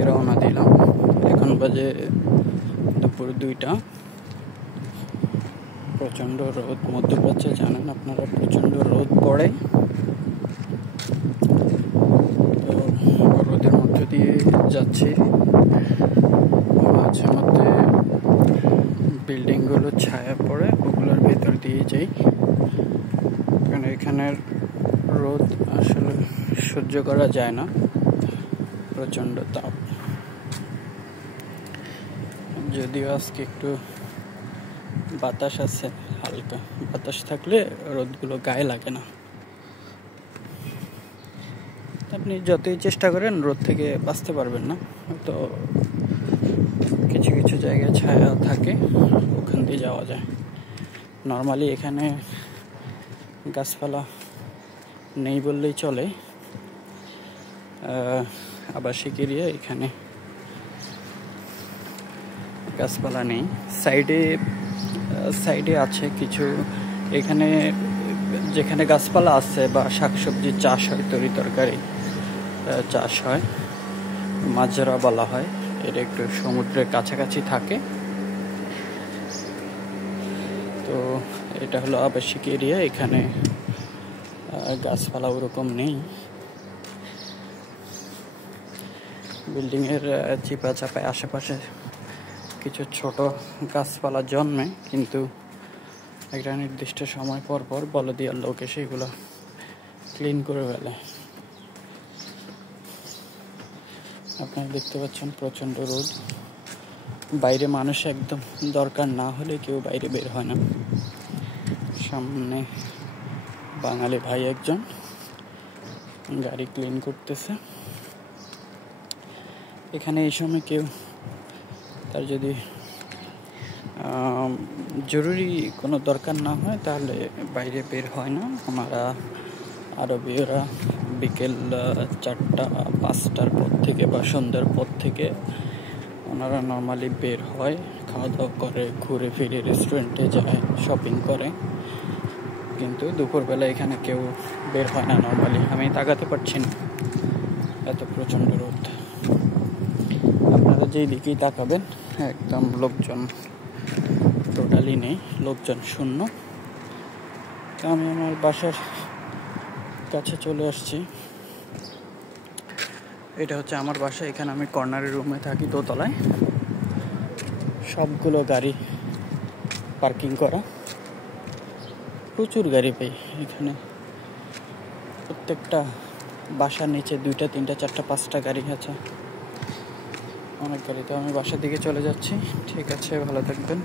থেকে রওনা দিলাম। এখন বাজে দুপুর 2টা। প্রচণ্ড রোদ, মধ্যপ্রাচ্যে জানেন আপনারা প্রচণ্ড রোদ পড়ে। তো রোদের মধ্যে দিয়ে যাচ্ছি, মাঝে মধ্যে বিল্ডিংগুলো ছায়া পড়ে, ওগুলোর ভেতর দিয়ে যাই, কারণ এখানের রোদ আসলে সহ্য করা যায় না, প্রচণ্ড তাপ। যদিও আজকে একটু বাতাস আছে, হালকা বাতাস থাকলে রোদগুলো গায়ে লাগে না। আপনি যতই চেষ্টা করেন রোদ থেকে বাঁচতে পারবেন না। তো কিছু কিছু জায়গায় ছায়া থাকে, ওখান দিয়ে যাওয়া যায়। নর্মালি এখানে গাছপালা নেই বললেই চলে। আবাসিক এরিয়া, এখানে গাছপালা নেই। সাইডে আছে কিছু, এখানে যেখানে গাছপালা আছে বা শাকসবজি চাষ হয়, তরি তরকারি চাষ হয়, মাজরা বলা হয়, এটা একটু সমুদ্রের কাছাকাছি থাকে। তো এটা হলো আবাসিক এরিয়া, এখানে গাছপালা ওরকম নেই। বিল্ডিংয়ের চিপা চাপায় আশেপাশে কিছু ছোট গাছপালা জন্মে, কিন্তু একটা নির্দিষ্ট সময় পর পর বলদিয়ার লোক এসে এগুলো ক্লিন করে ফেলে। আপনারা দেখতে পাচ্ছেন প্রচণ্ড রোদ, বাইরে মানুষ একদম দরকার না হলে কেউ বাইরে বের হয় না। সামনে বাঙালি ভাই একজন গাড়ি ক্লিন করতেছে। এখানে এই সময় কেউ, তার যদি জরুরি কোনো দরকার না হয় তাহলে বাইরে বের হয় না। ওনারা আরবীয়রা বিকেল 4টা-5টার পর থেকে বা সন্ধ্যার পর থেকে ওনারা নর্মালি বের হয়, খাওয়া দাওয়া করে, ঘুরে ফিরে রেস্টুরেন্টে যায়, শপিং করে। কিন্তু দুপুরবেলা এখানে কেউ বের হয় না নর্মালি। আমি তাকাতে পারছি না, এত প্রচণ্ড রোদ। আপনারা যেই দিকেই তাকাবেন একদম লোকজন টোটালি নেই, লোকজন শূন্য। তো আমি আমার বাসার কাছে চলে আসছি। এটা হচ্ছে আমার বাসা, এখানে আমি কর্নারের রুমে থাকি, দোতলায়। সবগুলো গাড়ি পার্কিং করা, প্রচুর গাড়ি পাই এখানে। প্রত্যেকটা বাসার নিচে 2টা 3টা 4টা 5টা গাড়ি আছে, অনেক গাড়ি। তো আমি বাসার দিকে চলে যাচ্ছি। ঠিক আছে, ভালো থাকবেন।